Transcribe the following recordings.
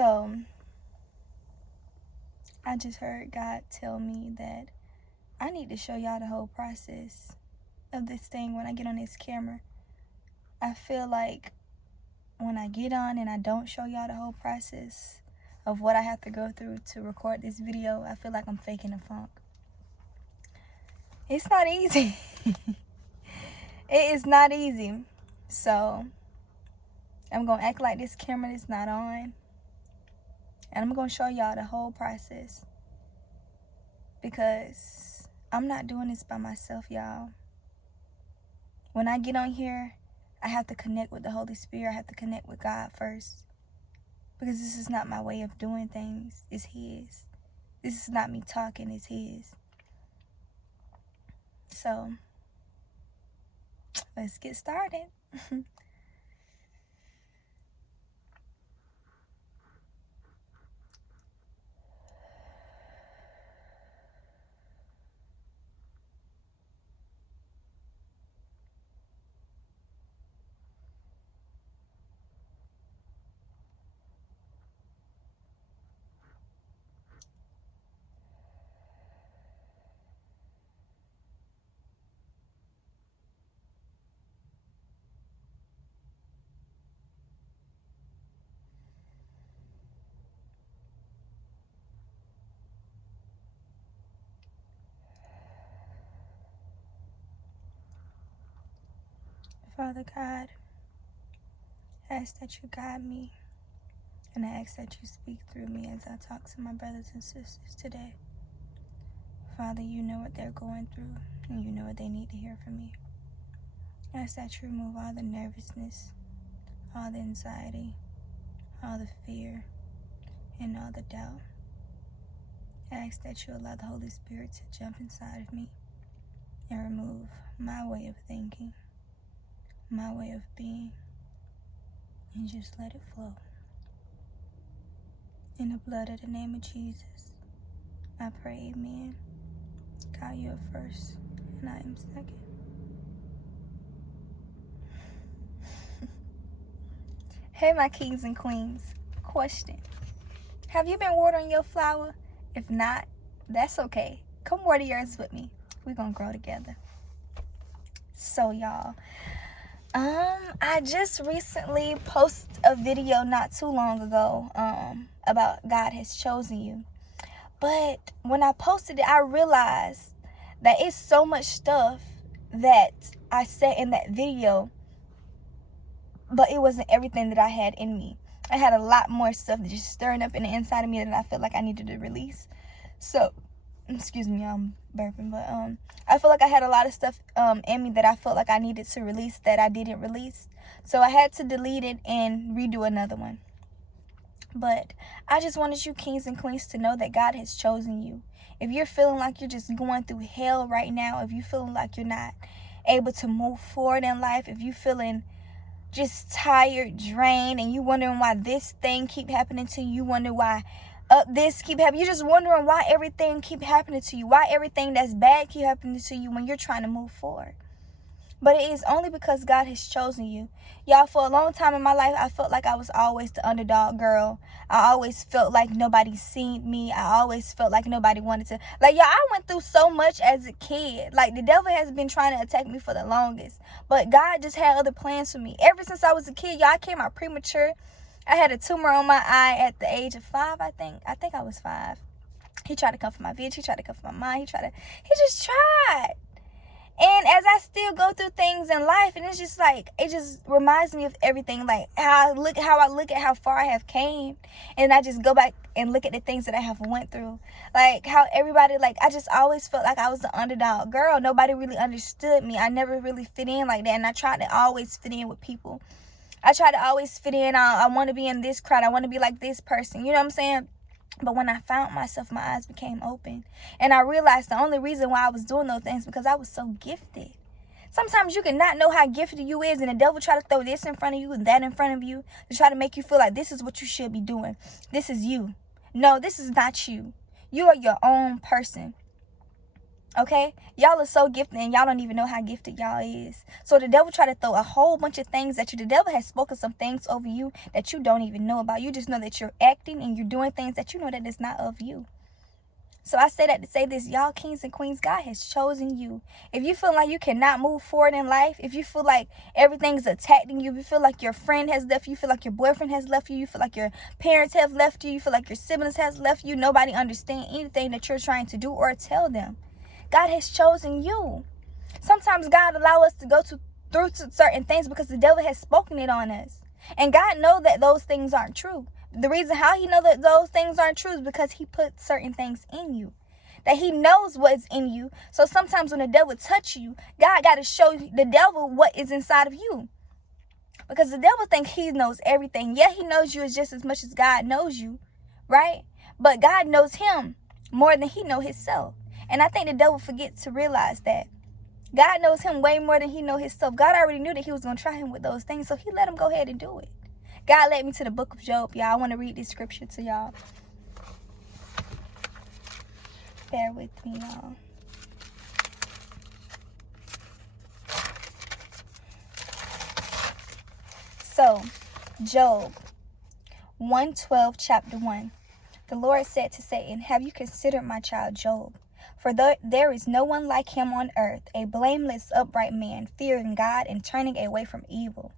So I just heard God tell me that I need to show y'all the whole process of this thing when I get on this camera. I feel like when I get on and I don't show y'all the whole process of what I have to go through to record this video, I feel like I'm faking the funk. It's not easy. It is not easy. So I'm going to act like this camera is not on. And I'm going to show y'all the whole process. Because I'm not doing this by myself, y'all. When I get on here, I have to connect with the Holy Spirit. I have to connect with God first. Because this is not my way of doing things. It's His. This is not me talking. It's His. So, let's get started. Father God, I ask that you guide me. And I ask that you speak through me as I talk to my brothers and sisters today. Father, you know what they're going through, and you know what they need to hear from me. I ask that you remove all the nervousness, all the anxiety, all the fear, and all the doubt. I ask that you allow the Holy Spirit to jump inside of me and remove my way of thinking, my way of being, and just let it flow. In the blood of the name of Jesus, I pray, amen. God, you are first, and I am second. Hey, my kings and queens. Question. Have you been watering your flower? If not, that's okay. Come water yours with me. We're going to grow together. So, y'all, I just recently posted a video not too long ago about God has chosen you. But when I posted it, I realized that it's so much stuff that I said in that video, but it wasn't everything that I had in me. I had a lot more stuff just stirring up in the inside of me that I felt like I needed to release. So, excuse me, I'm burping, but I feel like I had a lot of stuff in me that I felt like I needed to release that I didn't release. So I had to delete it and redo another one. But I just wanted you kings and queens to know that God has chosen you. If you're feeling like you're just going through hell right now, if you're feeling like you're not able to move forward in life, if you're feeling just tired, drained, and you wondering why this thing keep happening to you, you wonder why this keep happening, you're just wondering why everything keep happening to you, why everything that's bad keep happening to you when you're trying to move forward. But it is only because God has chosen you. Y'all, for a long time in my life, I felt like I was always the underdog girl. I always felt like nobody seen me. I always felt like nobody wanted to. Like, y'all, I went through so much as a kid. Like, the devil has been trying to attack me for the longest. But God just had other plans for me. Ever since I was a kid, y'all, I came out premature. I had a tumor on my eye at the age of 5, I think. I think I was 5. He tried to come for my vision. He tried to come for my mind. He just tried. And as I still go through things in life, and it's just like, it just reminds me of everything, like how I look at how far I have came, and I just go back and look at the things that I have went through. Like how everybody, like, I just always felt like I was the underdog girl. Nobody really understood me. I never really fit in like that, and I tried to always fit in with people. I tried to always fit in. I want to be in this crowd. I want to be like this person. You know what I'm saying? But when I found myself, my eyes became open. And I realized the only reason why I was doing those things because I was so gifted. Sometimes you can not know how gifted you is, and the devil try to throw this in front of you and that in front of you to try to make you feel like this is what you should be doing. This is you. No, this is not you. You are your own person. Okay, y'all are so gifted and y'all don't even know how gifted y'all is. So the devil try to throw a whole bunch of things at you. The devil has spoken some things over you that you don't even know about. You just know that you're acting and you're doing things that you know that is not of you. So I say that to say this, y'all kings and queens, God has chosen you. If you feel like you cannot move forward in life, if you feel like everything's attacking you, if you feel like your friend has left you, feel like your boyfriend has left you, you feel like your parents have left you, you feel like your siblings has left you, nobody understands anything that you're trying to do or tell them. God has chosen you. Sometimes God allows us to go through certain things because the devil has spoken it on us. And God knows that those things aren't true. The reason how he knows that those things aren't true is because he put certain things in you. That he knows what's in you. So sometimes when the devil touches you, God got to show the devil what is inside of you. Because the devil thinks he knows everything. Yeah, he knows you just as much as God knows you. Right? But God knows him more than he knows himself. And I think the devil forgets to realize that. God knows him way more than he knows himself. God already knew that he was going to try him with those things. So he let him go ahead and do it. God led me to the book of Job, y'all. I want to read this scripture to y'all. Bear with me, y'all. So, Job 1:12, chapter 1. The Lord said to Satan, have you considered my child Job? For there is no one like him on earth, a blameless, upright man, fearing God and turning away from evil.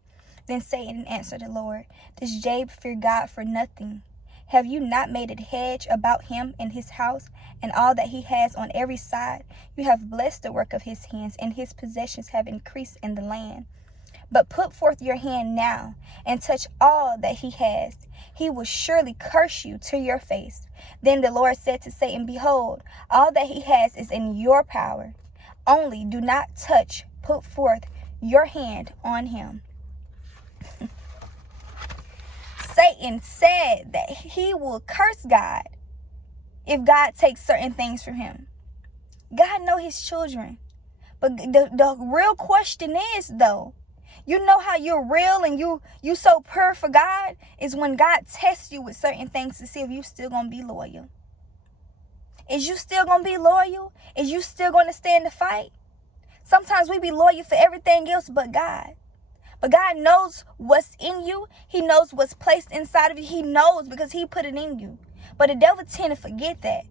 Then Satan answered the Lord, does Job fear God for nothing? Have you not made a hedge about him and his house and all that he has on every side? You have blessed the work of his hands, and his possessions have increased in the land. But put forth your hand now and touch all that he has. He will surely curse you to your face. Then the Lord said to Satan, behold, all that he has is in your power. Only do not put forth your hand on him. Satan said that he will curse God if God takes certain things from him. God knows his children. But the real question is, though, you know how you're real and you so pure for God is when God tests you with certain things to see if you still going to be loyal. Is you still going to be loyal? Is you still going to stand the fight? Sometimes we be loyal for everything else but God. But God knows what's in you. He knows what's placed inside of you. He knows because he put it in you. But the devil tend to forget that.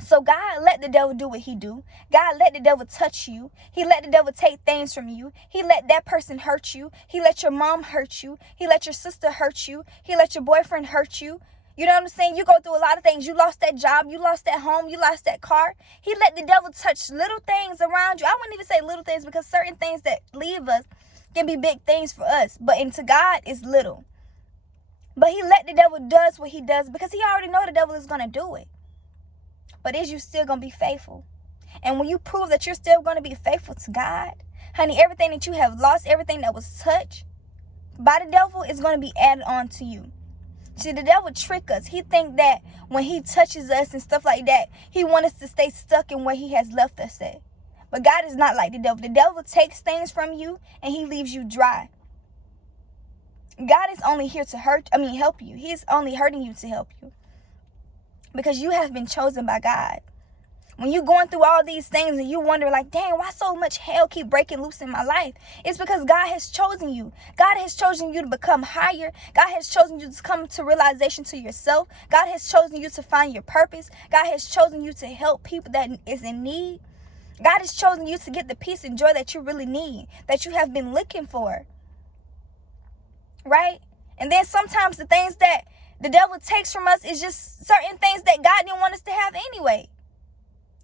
So God let the devil do what he do. God let the devil touch you. He let the devil take things from you. He let that person hurt you. He let your mom hurt you. He let your sister hurt you. He let your boyfriend hurt you. You know what I'm saying? You go through a lot of things. You lost that job. You lost that home. You lost that car. He let the devil touch little things around you. I wouldn't even say little things because certain things that leave us can be big things for us. But into God, it's little. But he let the devil does what he does because he already know the devil is going to do it. But is you still going to be faithful? And when you prove that you're still going to be faithful to God, honey, everything that you have lost, everything that was touched by the devil is going to be added on to you. See, the devil trick us. He think that when he touches us and stuff like that, he wants us to stay stuck in where he has left us at. But God is not like the devil. The devil takes things from you and he leaves you dry. God is only here to help you. He's only hurting you to help you. Because you have been chosen by God. When you're going through all these things and you wonder like, dang, why so much hell keep breaking loose in my life? It's because God has chosen you. God has chosen you to become higher. God has chosen you to come to realization to yourself. God has chosen you to find your purpose. God has chosen you to help people that is in need. God has chosen you to get the peace and joy that you really need, that you have been looking for. Right? And then sometimes the things that the devil takes from us is just certain things that God didn't want us to have anyway.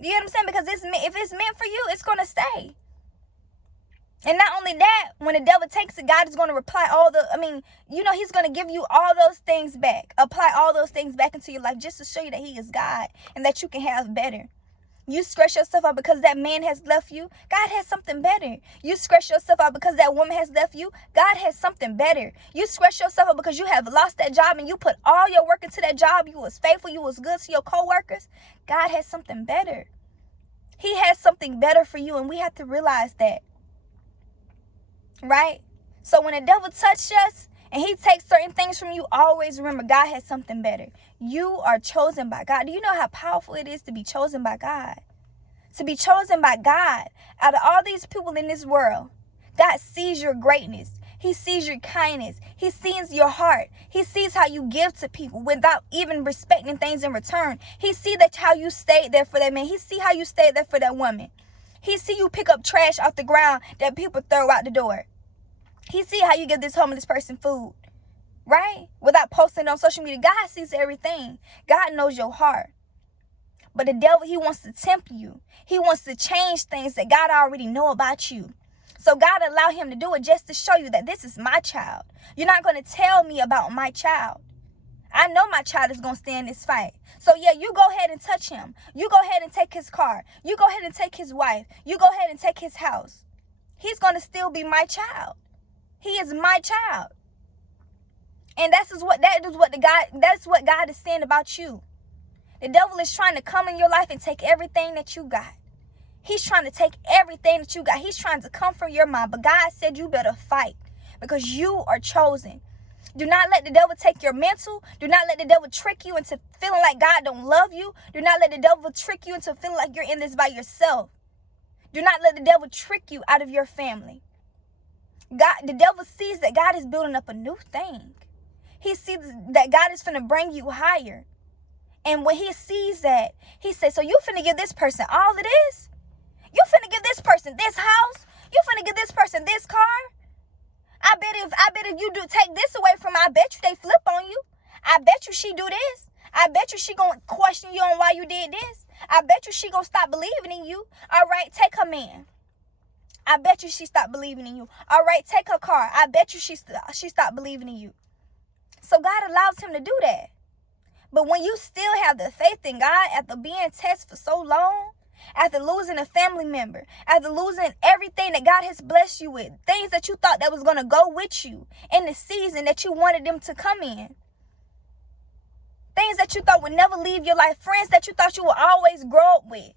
You know what I'm saying? Because if it's meant for you, it's going to stay. And not only that, when the devil takes it, God is going to he's going to give you all those things back. Apply all those things back into your life just to show you that he is God and that you can have better. You stress yourself out because that man has left you. God has something better. You stress yourself out because that woman has left you. God has something better. You stress yourself out because you have lost that job and you put all your work into that job. You was faithful. You was good to your co-workers. God has something better. He has something better for you, and we have to realize that. Right? So when the devil touches us and he takes certain things from you, always remember God has something better. You are chosen by God. Do you know how powerful it is to be chosen by God? to be chosen by God out of all these people in this world. God sees your greatness. He sees your kindness. He sees your heart. He sees how you give to people without even respecting things in return. He sees that how you stayed there for that man. He sees how you stayed there for that woman. He sees you pick up trash off the ground that people throw out the door. He sees how you give this homeless person food, right? Without posting on social media. God sees everything. God knows your heart. But the devil, he wants to tempt you. He wants to change things that God already know about you. So God allowed him to do it just to show you that this is my child. You're not going to tell me about my child. I know my child is going to stand this fight. So yeah, you go ahead and touch him. You go ahead and take his car. You go ahead and take his wife. You go ahead and take his house. He's going to still be my child. He is my child. And that's what God is saying about you. The devil is trying to come in your life and take everything that you got. He's trying to take everything that you got. He's trying to come from your mind. But God said you better fight because you are chosen. Do not let the devil take your mental. Do not let the devil trick you into feeling like God don't love you. Do not let the devil trick you into feeling like you're in this by yourself. Do not let the devil trick you out of your family. The devil sees that God is building up a new thing. He sees that God is finna bring you higher. And when he sees that, he says, so you finna give this person all of this? You finna give this person this house? You finna give this person this car? I bet if you do take this away from her, I bet you they flip on you. I bet you she do this. I bet you she gonna question you on why you did this. I bet you she gonna stop believing in you. All right, take her man. I bet you she stopped believing in you. All right, take her car. I bet you she stopped believing in you. So God allows him to do that. But when you still have the faith in God after being tested for so long, after losing a family member, after losing everything that God has blessed you with, things that you thought that was going to go with you in the season that you wanted them to come in, things that you thought would never leave your life, friends that you thought you would always grow up with,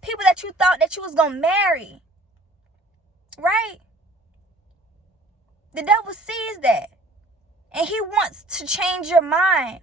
people that you thought that you was going to marry, right? The devil sees that, and he wants to change your mind.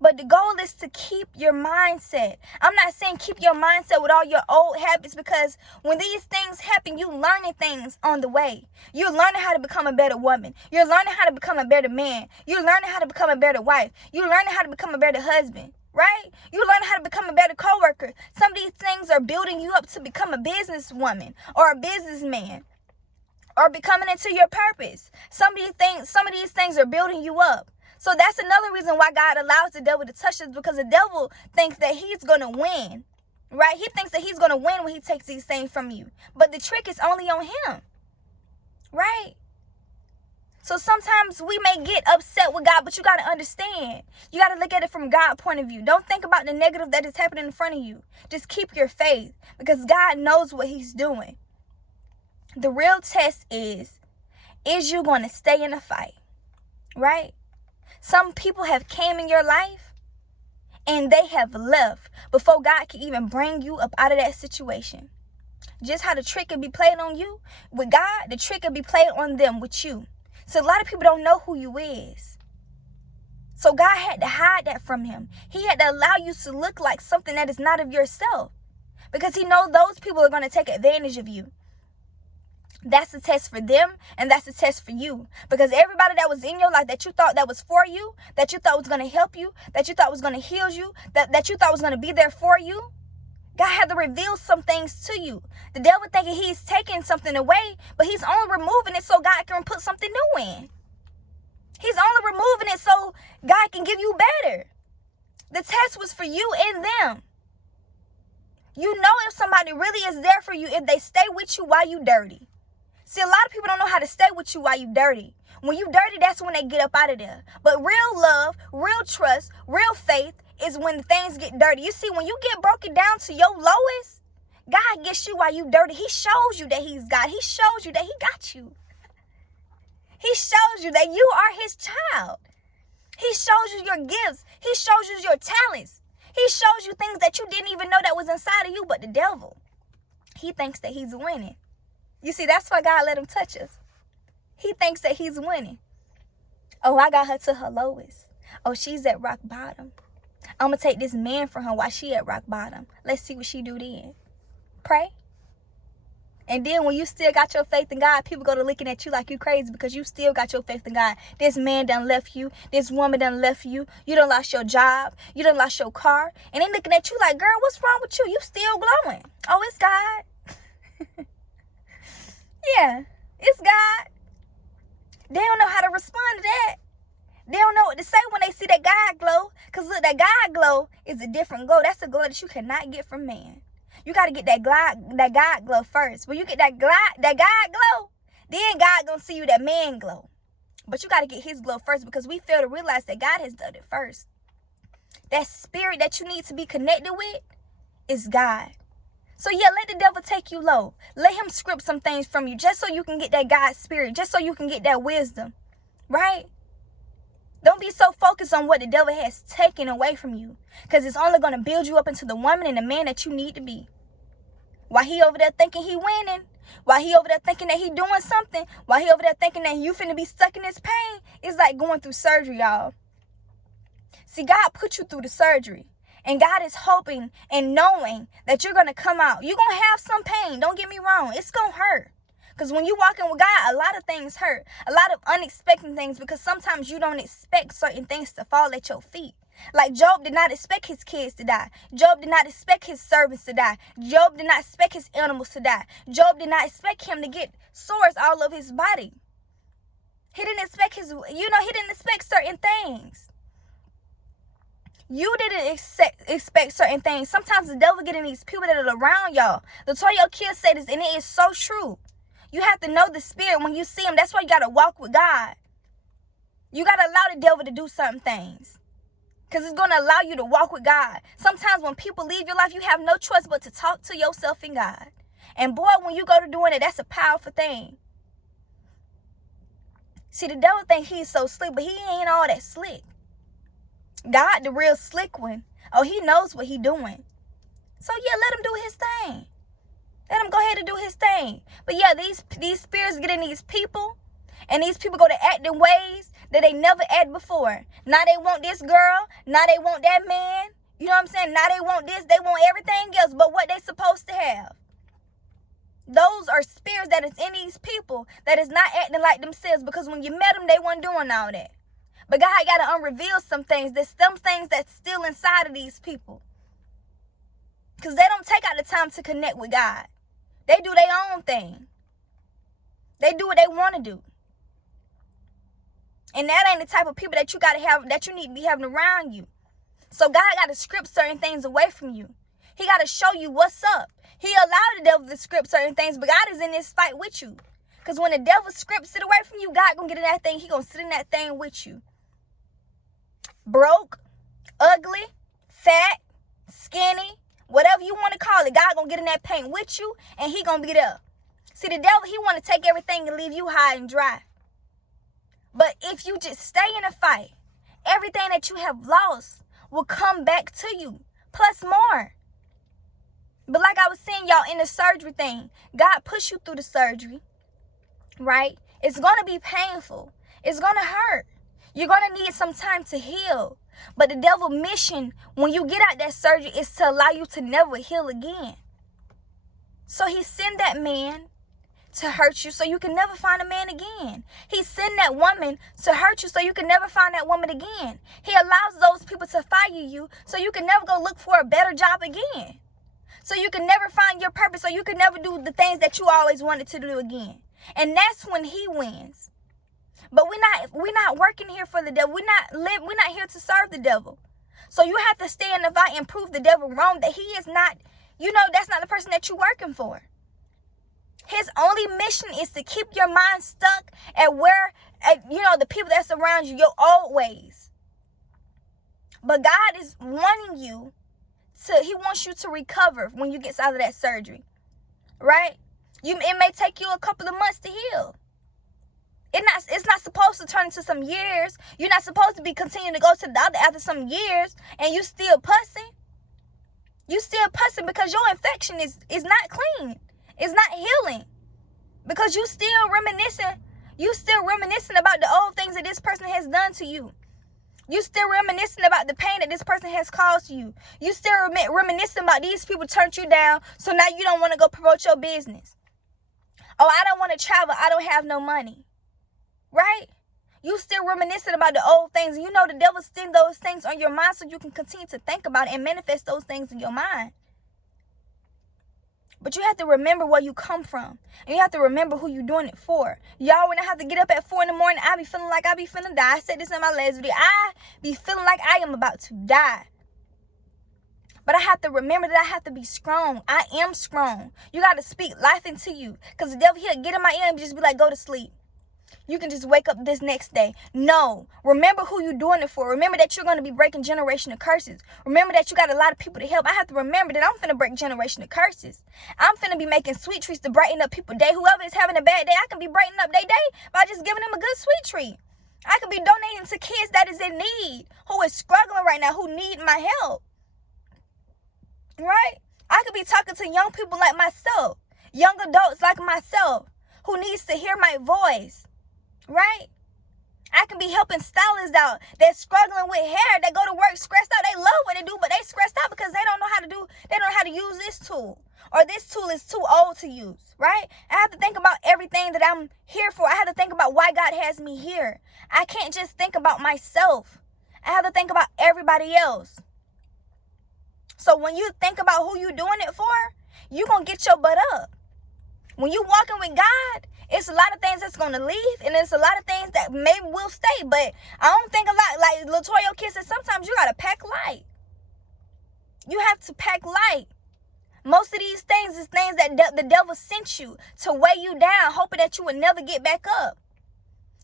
But the goal is to keep your mindset. I'm not saying keep your mindset with all your old habits, because when these things happen, you're learning things on the way. You're learning how to become a better woman. You're learning how to become a better man. You're learning how to become a better wife. You're learning how to become a better husband, right? You're learning how to become a better coworker. Some of these things are building you up to become a businesswoman or a businessman, or becoming into your purpose. Some of these things are building you up. So that's another reason why God allows the devil to touch us, because the devil thinks that he's going to win, right? He thinks that he's going to win when he takes these things from you. But the trick is only on him, right? So sometimes we may get upset with God, but you got to understand. You got to look at it from God's point of view. Don't think about the negative that is happening in front of you. Just keep your faith, because God knows what he's doing. The real test is you going to stay in the fight, right? Some people have came in your life and they have left before God can even bring you up out of that situation. Just how the trick can be played on you with God, the trick can be played on them with you. So a lot of people don't know who you is. So God had to hide that from him. He had to allow you to look like something that is not of yourself, because he knows those people are going to take advantage of you. That's the test for them, and that's the test for you. Because everybody that was in your life that you thought that was for you, that you thought was going to help you, that you thought was going to heal you, that you thought was going to be there for you, God had to reveal some things to you. The devil thinking he's taking something away, but he's only removing it so God can put something new in. He's only removing it so God can give you better. The test was for you and them. You know if somebody really is there for you if they stay with you while you dirty. See, a lot of people don't know how to stay with you while you dirty. When you dirty, that's when they get up out of there. But real love, real trust, real faith is when things get dirty. You see, when you get broken down to your lowest, God gets you while you dirty. He shows you that he's God. He shows you that he got you. He shows you that you are his child. He shows you your gifts. He shows you your talents. He shows you things that you didn't even know that was inside of you. But the devil, he thinks that he's winning. You see, that's why God let him touch us. He thinks that he's winning. Oh, I got her to her lowest. Oh, she's at rock bottom. I'm going to take this man from her while she at rock bottom. Let's see what she do then. Pray. And then when you still got your faith in God, people go to looking at you like you crazy because you still got your faith in God. This man done left you. This woman done left you. You done lost your job. You done lost your car. And they looking at you like, girl, what's wrong with you? You still glowing. Oh, it's God. Yeah, it's God. They don't know how to respond to that. They don't know what to say when they see that God glow. Because look, that God glow is a different glow. That's a glow that you cannot get from man. You got to get that God glow first. When you get that God glow, then God going to see you that man glow. But you got to get his glow first because we fail to realize that God has done it first. That spirit that you need to be connected with is God. So yeah, let the devil take you low. Let him script some things from you just so you can get that God spirit, just so you can get that wisdom, right? Don't be so focused on what the devil has taken away from you because it's only going to build you up into the woman and the man that you need to be. While he over there thinking he winning, while he over there thinking that he doing something, while he over there thinking that you finna be stuck in this pain, it's like going through surgery, y'all. See, God put you through the surgery. And God is hoping and knowing that you're going to come out. You're going to have some pain. Don't get me wrong. It's going to hurt. Because when you're walking with God, a lot of things hurt. A lot of unexpected things because sometimes you don't expect certain things to fall at your feet. Like Job did not expect his kids to die. Job did not expect his servants to die. Job did not expect his animals to die. Job did not expect him to get sores all over his body. He didn't expect he didn't expect certain things. You didn't expect certain things. Sometimes the devil get in these people that are around y'all. Latoya Kill said this, and it is so true. You have to know the spirit when you see him. That's why you got to walk with God. You got to allow the devil to do certain things. Because it's going to allow you to walk with God. Sometimes when people leave your life, you have no choice but to talk to yourself and God. And boy, when you go to doing it, that's a powerful thing. See, the devil think he's so slick, but he ain't all that slick. God, the real slick one. Oh, he knows what he doing. So yeah, let him do his thing. Let him go ahead and do his thing. But yeah, these spirits get in these people, and these people go to act in ways that they never act before. Now they want this girl. Now they want that man. You know what I'm saying? Now they want this. They want everything else but what they supposed to have. Those are spirits that is in these people that is not acting like themselves, because when you met them, they weren't doing all that. But God got to unreveal some things. There's some things that's still inside of these people. Because they don't take out the time to connect with God. They do their own thing. They do what they want to do. And that ain't the type of people that you got to have, that you need to be having around you. So God got to script certain things away from you. He got to show you what's up. He allowed the devil to script certain things, but God is in this fight with you. Because when the devil scripts it away from you, God going to get in that thing. He going to sit in that thing with you. Broke, ugly, fat, skinny, whatever you want to call it, God going to get in that paint with you, and he going to be there. See, the devil, he want to take everything and leave you high and dry. But if you just stay in the fight, everything that you have lost will come back to you, plus more. But like I was saying, y'all, in the surgery thing, God pushed you through the surgery, right? It's going to be painful. It's going to hurt. You're going to need some time to heal. But the devil's mission, when you get out that surgery, is to allow you to never heal again. So he sent that man to hurt you so you can never find a man again. He sent that woman to hurt you so you can never find that woman again. He allows those people to fire you so you can never go look for a better job again. So you can never find your purpose, so you can never do the things that you always wanted to do again. And that's when he wins. But we're not working here for the devil. We're not here to serve the devil. So you have to stay in the fight and prove the devil wrong, that he is not, that's not the person that you're working for. His only mission is to keep your mind stuck at the people that's around you, your old ways. But God is wanting you he wants you to recover when you get out of that surgery, right? It may take you a couple of months to heal. It's not supposed to turn into some years. You're not supposed to be continuing to go to the doctor after some years and you still pussing. You still pussing because your infection is not clean. It's not healing. Because you still reminiscing about the old things that this person has done to you. You still reminiscing about the pain that this person has caused you. You still reminiscing about these people turned you down, so now you don't want to go promote your business. Oh, I don't want to travel. I don't have no money. Right? You still reminiscing about the old things. And you know the devil sends those things on your mind so you can continue to think about it and manifest those things in your mind. But you have to remember where you come from. And you have to remember who you're doing it for. Y'all, when I have to get up at 4 a.m, I be feeling like I be finna die. I said this in my last video. I be feeling like I am about to die. But I have to remember that I have to be strong. I am strong. You got to speak life into you. Because the devil, he'll get in my ear and just be like, go to sleep. You can just wake up this next day. No. Remember who you're doing it for. Remember that you're going to be breaking generational curses. Remember that you got a lot of people to help. I have to remember that I'm finna break generational curses. I'm finna be making sweet treats to brighten up people's day. Whoever is having a bad day, I can be brightening up their day by just giving them a good sweet treat. I could be donating to kids that is in need, who is struggling right now, who need my help. Right? I could be talking to young people like myself, young adults like myself, who needs to hear my voice. Right? I can be helping stylists out that's struggling with hair, that go to work stressed out. They love what they do, but they stressed out because they don't know how to use this tool. Or this tool is too old to use, right? I have to think about everything that I'm here for. I have to think about why God has me here. I can't just think about myself. I have to think about everybody else. So when you think about who you're doing it for, you're going to get your butt up. When you walking with God, it's a lot of things that's going to leave, and it's a lot of things that maybe will stay. But I don't think a lot, like Latoya Kid said, sometimes you got to pack light. You have to pack light. Most of these things is things that the devil sent you to weigh you down, hoping that you would never get back up.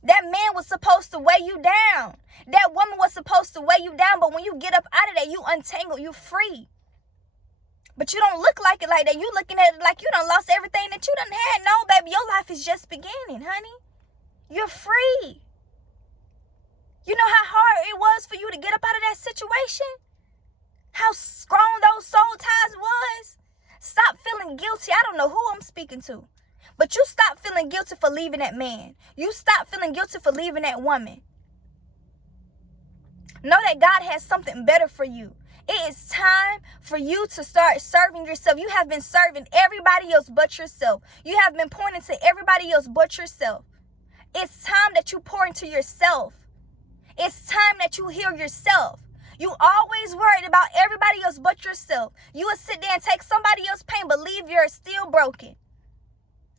That man was supposed to weigh you down. That woman was supposed to weigh you down. But when you get up out of that, you untangle, you free. But you don't look like it like that. You looking at it like you done lost everything that you done had. No, baby, your life is just beginning, honey. You're free. You know how hard it was for you to get up out of that situation? How strong those soul ties was? Stop feeling guilty. I don't know who I'm speaking to. But you stop feeling guilty for leaving that man. You stop feeling guilty for leaving that woman. Know that God has something better for you. It is time for you to start serving yourself. You have been serving everybody else but yourself. You have been pointing to everybody else but yourself. It's time that you pour into yourself. It's time that you heal yourself. You always worried about everybody else but yourself. You will sit there and take somebody else's pain, but leave yours still broken.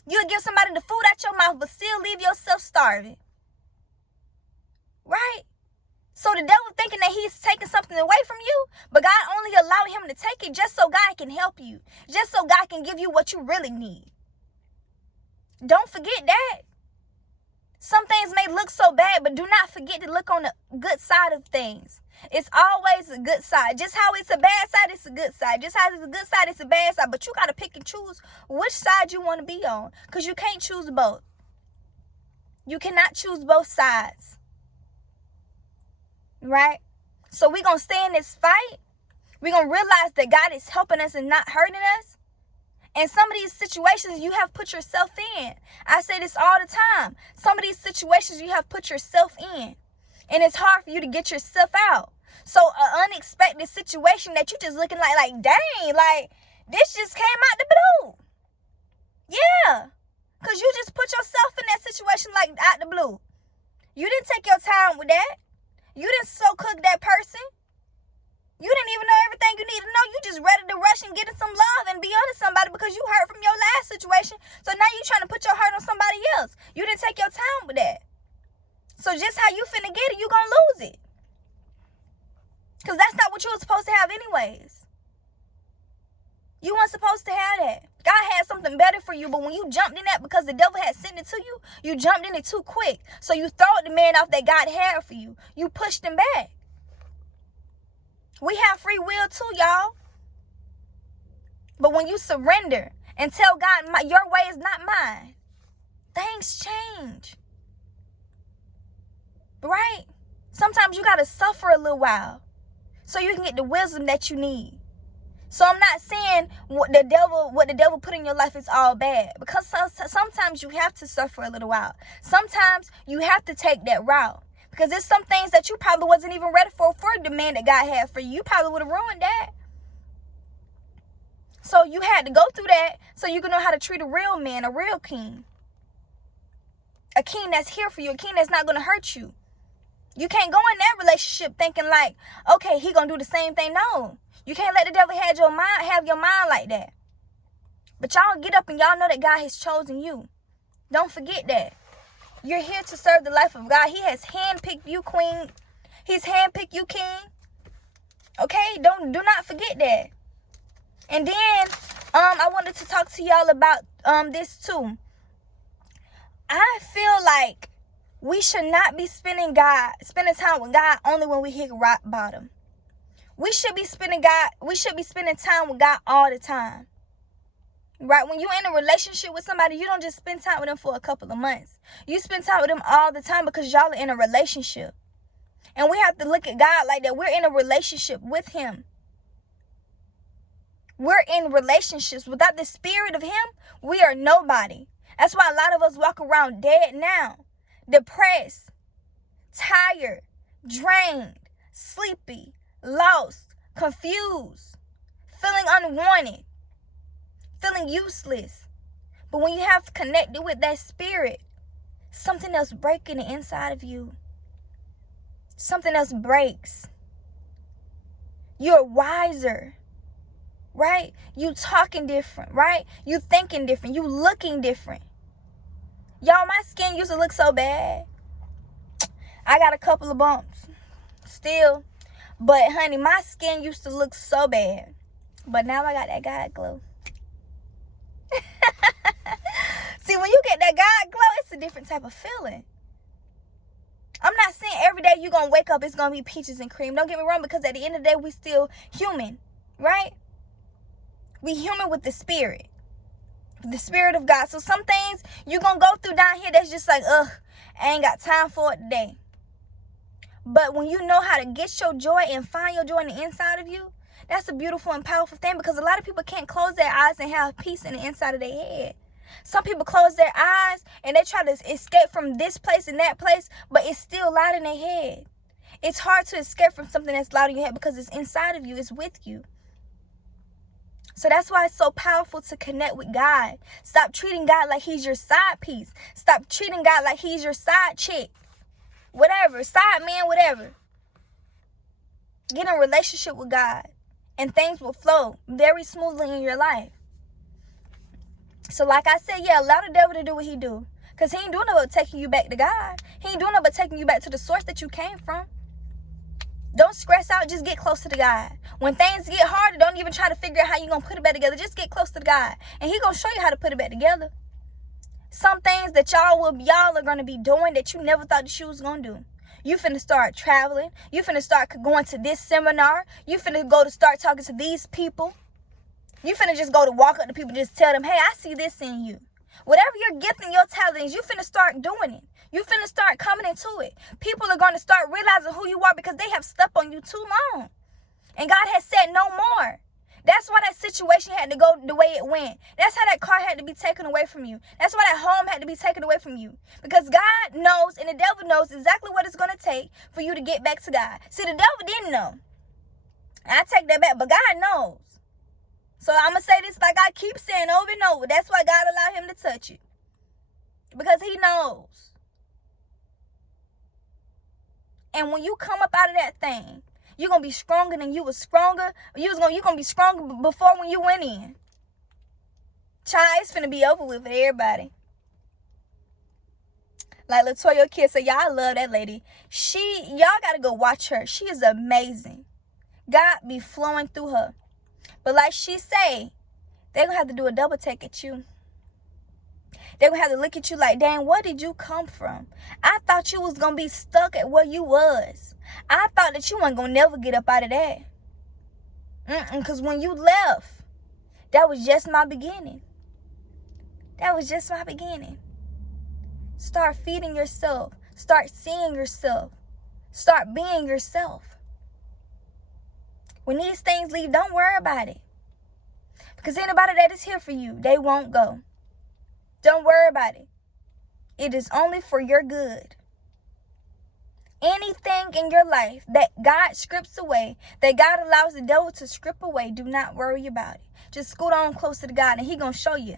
You'll give somebody the food out your mouth, but still leave yourself starving. Right? So the devil thinking that he's taking something away from you, but God only allowed him to take it just so God can help you. Just so God can give you what you really need. Don't forget that. Some things may look so bad, but do not forget to look on the good side of things. It's always a good side. Just how it's a bad side, it's a good side. Just how it's a good side, it's a bad side. But you got to pick and choose which side you want to be on. Because you can't choose both. You cannot choose both sides. Right? So we're going to stay in this fight. We're going to realize that God is helping us and not hurting us. And some of these situations you have put yourself in. I say this all the time. Some of these situations you have put yourself in. And it's hard for you to get yourself out. So an unexpected situation that you just looking like, dang, like this just came out the blue. Yeah. Because you just put yourself in that situation like out the blue. You didn't take your time with that. You didn't slow cook that person. You didn't even know everything you need to know. You just ready to rush and get in some love and be under somebody because you hurt from your last situation. So now you trying to put your hurt on somebody else. You didn't take your time with that. So just how you finna get it, you gonna lose it. Because that's not what you were supposed to have anyways. You weren't supposed to have that. God had something better for you, but when you jumped in that because the devil had sent it to you, you jumped in it too quick. So you throwed the man off that God had for you. You pushed him back. We have free will too, y'all. But when you surrender and tell God, your way is not mine, things change. Right? Sometimes you got to suffer a little while so you can get the wisdom that you need. So I'm not saying what the devil put in your life is all bad. Because sometimes you have to suffer a little while. Sometimes you have to take that route. Because there's some things that you probably wasn't even ready for the man that God had for you. You probably would have ruined that. So you had to go through that so you can know how to treat a real man, a real king. A king that's here for you, a king that's not going to hurt you. You can't go in that relationship thinking like, okay, he going to do the same thing. No. You can't let the devil have your mind like that. But y'all get up and y'all know that God has chosen you. Don't forget that. You're here to serve the life of God. He has handpicked you, queen. He's handpicked you, king. Okay? Do not forget that. And then I wanted to talk to y'all about this too. I feel like we should not be spending time with God only when we hit rock bottom. We should be spending time with God all the time. Right? When you're in a relationship with somebody, you don't just spend time with them for a couple of months. You spend time with them all the time because y'all are in a relationship. And we have to look at God like that. We're in a relationship with him. We're in relationships. Without the spirit of him, we are nobody. That's why a lot of us walk around dead now. Depressed, tired, drained, sleepy, lost, confused, feeling unwanted, feeling useless. But when you have connected with that spirit, something else breaks in the inside of you. Something else breaks. You're wiser, right? You talking different, right? You thinking different. You looking different. Y'all, my skin used to look so bad. I got a couple of bumps still. But, honey, my skin used to look so bad. But now I got that God glow. See, when you get that God glow, it's a different type of feeling. I'm not saying every day you're going to wake up, it's going to be peaches and cream. Don't get me wrong, because at the end of the day, we still human, right? We human with the spirit of God. So some things you're going to go through down here that's just like, I ain't got time for it today. But when you know how to get your joy and find your joy in the inside of you, that's a beautiful and powerful thing, because a lot of people can't close their eyes and have peace in the inside of their head. Some people close their eyes and they try to escape from this place and that place, but it's still loud in their head. It's hard to escape from something that's loud in your head because it's inside of you. It's with you. So that's why it's so powerful to connect with God. Stop treating God like he's your side piece. Stop treating God like he's your side chick. Whatever, side man, whatever. Get in a relationship with God and things will flow very smoothly in your life. So like I said, yeah, allow the devil to do what he do. Because he ain't doing nothing but taking you back to God. He ain't doing nothing but taking you back to the source that you came from. Don't stress out. Just get close to the God. When things get harder, don't even try to figure out how you're going to put it back together. Just get close to the God. And he going to show you how to put it back together. Some things that y'all are going to be doing that you never thought that you was going to do. You finna start traveling. You finna start going to this seminar. You finna start talking to these people. You finna just go to walk up to people, just tell them, hey, I see this in you. Whatever your gift and your talent is, you finna start doing it. You finna start coming into it. People are going to start realizing who you are because they have slept on you too long. And God has said no more. That's why that situation had to go the way it went. That's how that car had to be taken away from you. That's why that home had to be taken away from you. Because God knows and the devil knows exactly what it's going to take for you to get back to God. See, the devil didn't know. I take that back, but God knows. So I'm going to say this like I keep saying over and over. That's why God allowed him to touch it. Because he knows. And when you come up out of that thing, you're going to be stronger than you was stronger. You're going to be stronger before when you went in. Child, it's finna be over with for everybody. Like Latoya Kid said, y'all love that lady. Y'all got to go watch her. She is amazing. God be flowing through her. But like she say, they're going to have to do a double take at you. They're going to have to look at you like, dang, where did you come from? I thought you was going to be stuck at where you was. I thought that you weren't going to never get up out of that. Because when you left, that was just my beginning. That was just my beginning. Start feeding yourself. Start seeing yourself. Start being yourself. When these things leave, don't worry about it. Because anybody that is here for you, they won't go. Don't worry about it. It is only for your good. Anything in your life that God scripts away, that God allows the devil to script away, do not worry about it. Just scoot on closer to God and he gonna show you.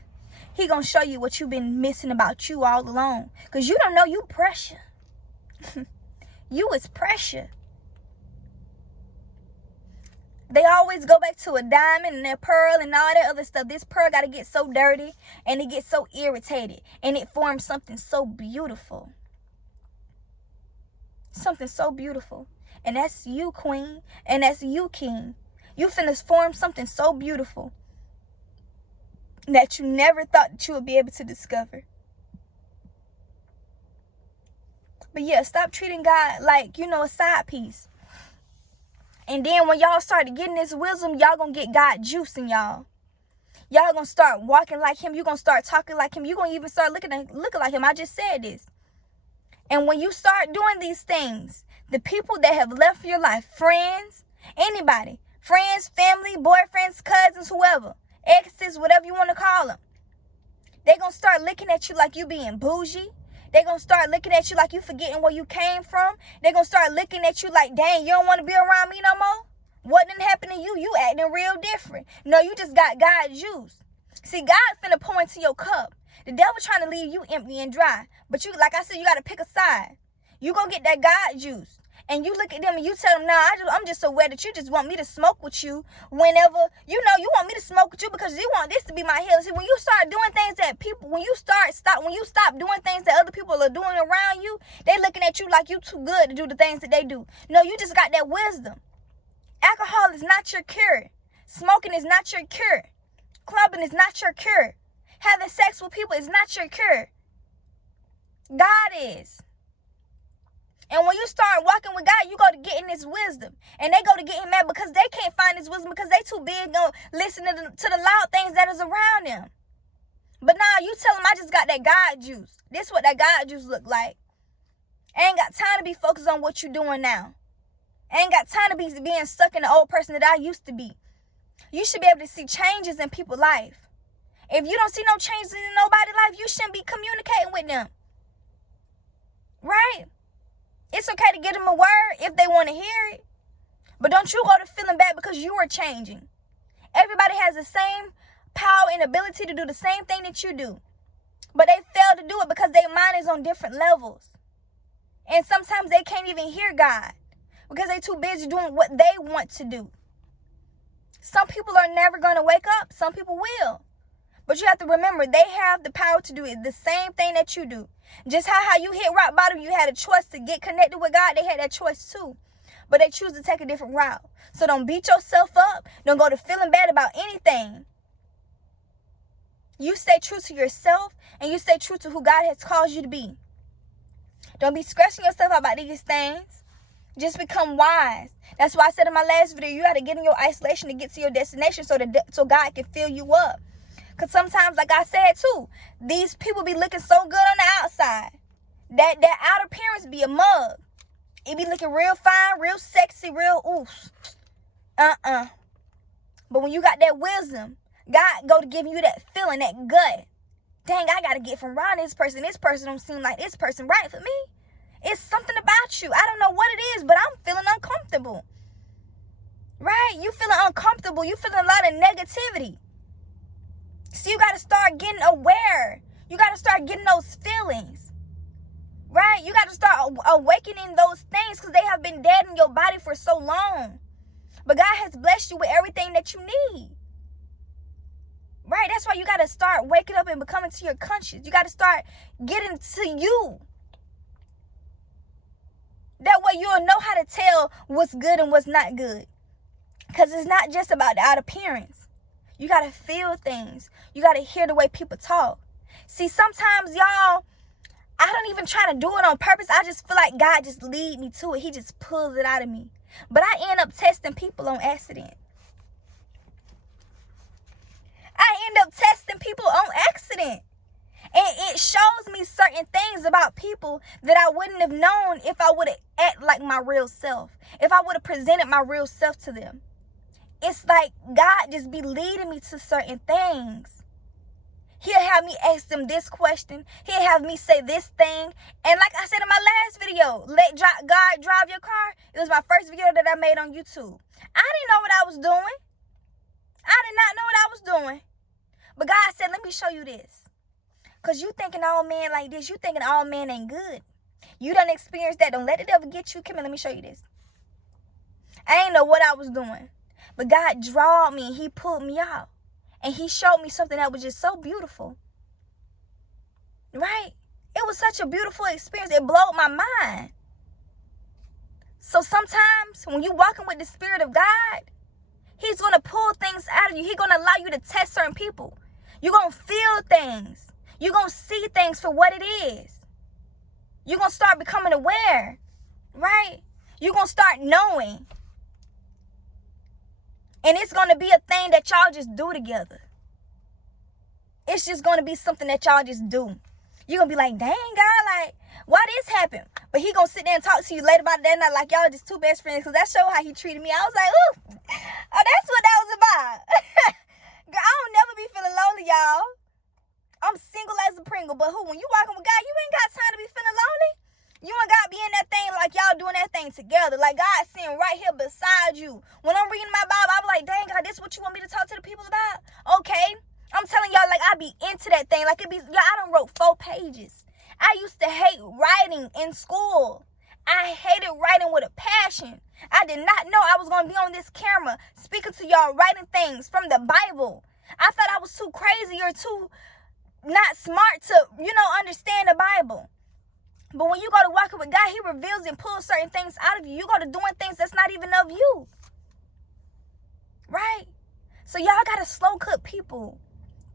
He gonna show you what you've been missing about you all along. Because you don't know you precious. You is precious. They always go back to a diamond and a pearl and all that other stuff. This pearl got to get so dirty and it gets so irritated. And it forms something so beautiful. Something so beautiful. And that's you, queen. And that's you, king. You finna form something so beautiful that you never thought that you would be able to discover. But yeah, stop treating God like, a side piece. And then when y'all start getting this wisdom, y'all gonna get God juice in y'all. Y'all gonna start walking like him. You gonna start talking like him. You gonna even start looking like him. I just said this. And when you start doing these things, the people that have left your life, friends, anybody, friends, family, boyfriends, cousins, whoever, exes, whatever you want to call them, they gonna start looking at you like you being bougie. They're going to start looking at you like you forgetting where you came from. They're going to start looking at you like, dang, you don't want to be around me no more? What didn't happen to you? You acting real different. No, you just got God's juice. See, God finna pour into your cup. The devil trying to leave you empty and dry. But you, like I said, you got to pick a side. You going to get that God juice. And you look at them and you tell them, nah, I'm just so wet that you just want me to smoke with you whenever, you want me to smoke with you because you want this to be my healing. See, when you start doing things that people, when you stop doing things that other people are doing around you, they looking at you like you too good to do the things that they do. No, you just got that wisdom. Alcohol is not your cure. Smoking is not your cure. Clubbing is not your cure. Having sex with people is not your cure. God is. And when you start walking with God, you go to getting this wisdom. And they go to get him mad because they can't find this wisdom because they too big on listening to the loud things that is around them. But now you tell them I just got that God juice. This is what that God juice look like. I ain't got time to be focused on what you're doing now. I ain't got time to be being stuck in the old person that I used to be. You should be able to see changes in people's life. If you don't see no changes in nobody's life, you shouldn't be communicating with them. Right? It's okay to give them a word if they want to hear it. But don't you go to feeling bad because you are changing. Everybody has the same power and ability to do the same thing that you do. But they fail to do it because their mind is on different levels. And sometimes they can't even hear God because they're too busy doing what they want to do. Some people are never going to wake up. Some people will. But you have to remember, they have the power to do it, the same thing that you do. Just how you hit rock bottom, you had a choice to get connected with God. They had that choice too. But they choose to take a different route. So don't beat yourself up. Don't go to feeling bad about anything. You stay true to yourself and you stay true to who God has called you to be. Don't be stressing yourself about these things. Just become wise. That's why I said in my last video, you got to get in your isolation to get to your destination so God can fill you up. Because sometimes, like I said too, these people be looking so good on the outside. That outer appearance be a mug. It be looking real fine, real sexy, real oof. But when you got that wisdom, God go to give you that feeling, that gut. Dang, I got to get from around this person. This person don't seem like this person right for me. It's something about you. I don't know what it is, but I'm feeling uncomfortable. Right? You feeling uncomfortable. You feeling a lot of negativity. So you got to start getting aware. You got to start getting those feelings. Right? You got to start awakening those things because they have been dead in your body for so long. But God has blessed you with everything that you need. Right? That's why you got to start waking up and becoming to your conscience. You got to start getting to you. That way you'll know how to tell what's good and what's not good. Because it's not just about the out appearance. You got to feel things. You got to hear the way people talk. See, sometimes, y'all, I don't even try to do it on purpose. I just feel like God just lead me to it. He just pulls it out of me. But I end up testing people on accident. I end up testing people on accident. And it shows me certain things about people that I wouldn't have known if I would have acted like my real self. If I would have presented my real self to them. It's like God just be leading me to certain things. He'll have me ask them this question. He'll have me say this thing. And like I said in my last video, let God drive your car. It was my first video that I made on YouTube. I didn't know what I was doing. I did not know what I was doing. But God said, let me show you this. Because you thinking all men like this. You thinking all men ain't good. You done experienced that. Don't let the devil get you. Come here, let me show you this. I ain't know what I was doing. But God drawed me. He pulled me out. And he showed me something that was just so beautiful. Right? It was such a beautiful experience. It blew my mind. So sometimes when you're walking with the Spirit of God, he's going to pull things out of you. He's going to allow you to test certain people. You're going to feel things. You're going to see things for what it is. You're going to start becoming aware. Right? You're going to start knowing. And it's going to be a thing that y'all just do together. It's just going to be something that y'all just do. You're going to be like, dang, God, like, why this happened? But he going to sit there and talk to you later about that night like y'all just two best friends. Because that showed how he treated me. I was like, ooh, oh, that's what that was about. Girl, I don't never be feeling lonely, y'all. I'm single as a Pringle. But when you walking with God, you ain't got time to be feeling lonely. You ain't got to be in that thing like y'all doing that thing together. Like God sitting right here beside you. When I'm reading my Bible, I be like, dang, God, this what you want me to talk to the people about? Okay. I'm telling y'all, like, I be into that thing. Like, it be, I done wrote 4 pages. I used to hate writing in school. I hated writing with a passion. I did not know I was going to be on this camera speaking to y'all, writing things from the Bible. I thought I was too crazy or too not smart to, understand the Bible. But when you go to walking with God, he reveals and pulls certain things out of you. You go to doing things that's not even of you. Right? So y'all got to slow cook people.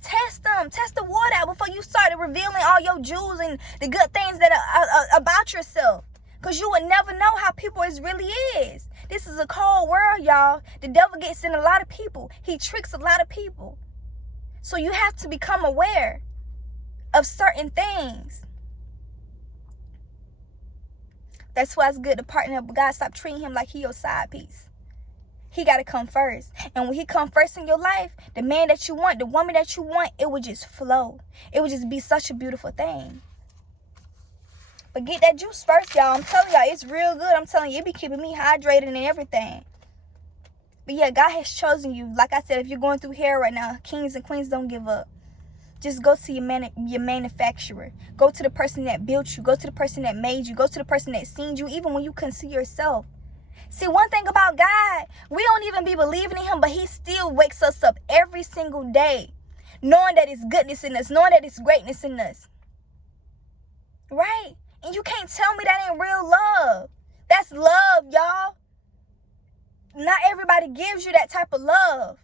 Test them. Test the water out before you start revealing all your jewels and the good things that are about yourself. Because you would never know how people really is. This is a cold world, y'all. The devil gets in a lot of people. He tricks a lot of people. So you have to become aware of certain things. That's why it's good to partner up with God. Stop treating him like he your side piece. He got to come first. And when he come first in your life, the man that you want, the woman that you want, it would just flow. It would just be such a beautiful thing. But get that juice first, y'all. I'm telling y'all, it's real good. I'm telling you, it be keeping me hydrated and everything. But yeah, God has chosen you. Like I said, if you're going through hell right now, kings and queens, don't give up. Just go to your manufacturer. Go to the person that built you. Go to the person that made you. Go to the person that seen you, even when you couldn't see yourself. See, one thing about God, we don't even be believing in him, but he still wakes us up every single day, knowing that it's goodness in us, knowing that it's greatness in us. Right? And you can't tell me that ain't real love. That's love, y'all. Not everybody gives you that type of love.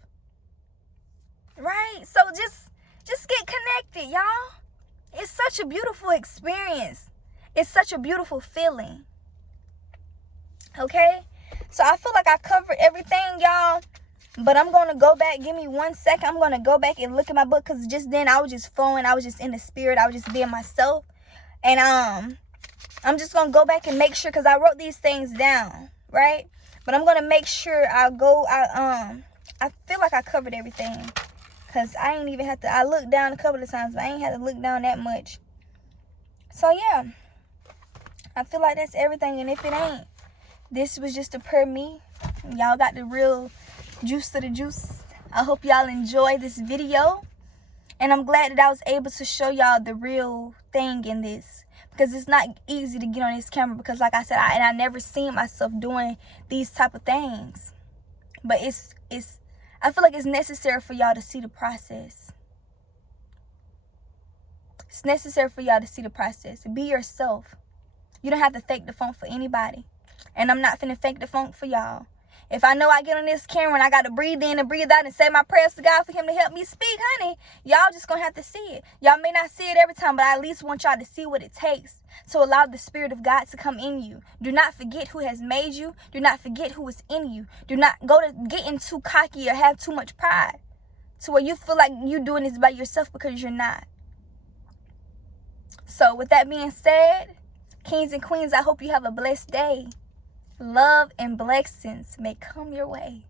Right? So just get connected, y'all. It's such a beautiful experience. It's such a beautiful feeling. Okay? So I feel like I covered everything, y'all. But I'm going to go back. Give me 1 second. I'm going to go back and look at my book. Because just then I was just flowing. I was just in the spirit. I was just being myself. And I'm just going to go back and make sure. Because I wrote these things down. Right? But I'm going to make sure I feel like I covered everything. Because I ain't even have to. I looked down a couple of times. But I ain't had to look down that much. So yeah. I feel like that's everything. And if it ain't, this was just a per me. Y'all got the real juice of the juice. I hope y'all enjoy this video. And I'm glad that I was able to show y'all the real thing in this. Because it's not easy to get on this camera. Because like I said, I never seen myself doing these type of things. But I feel like it's necessary for y'all to see the process. It's necessary for y'all to see the process. Be yourself. You don't have to fake the funk for anybody. And I'm not finna fake the funk for y'all. If I know I get on this camera and I got to breathe in and breathe out and say my prayers to God for him to help me speak, honey, y'all just going to have to see it. Y'all may not see it every time, but I at least want y'all to see what it takes to allow the Spirit of God to come in you. Do not forget who has made you. Do not forget who is in you. Do not go to getting too cocky or have too much pride to where you feel like you doing this by yourself, because you're not. So with that being said, kings and queens, I hope you have a blessed day. Love and blessings may come your way.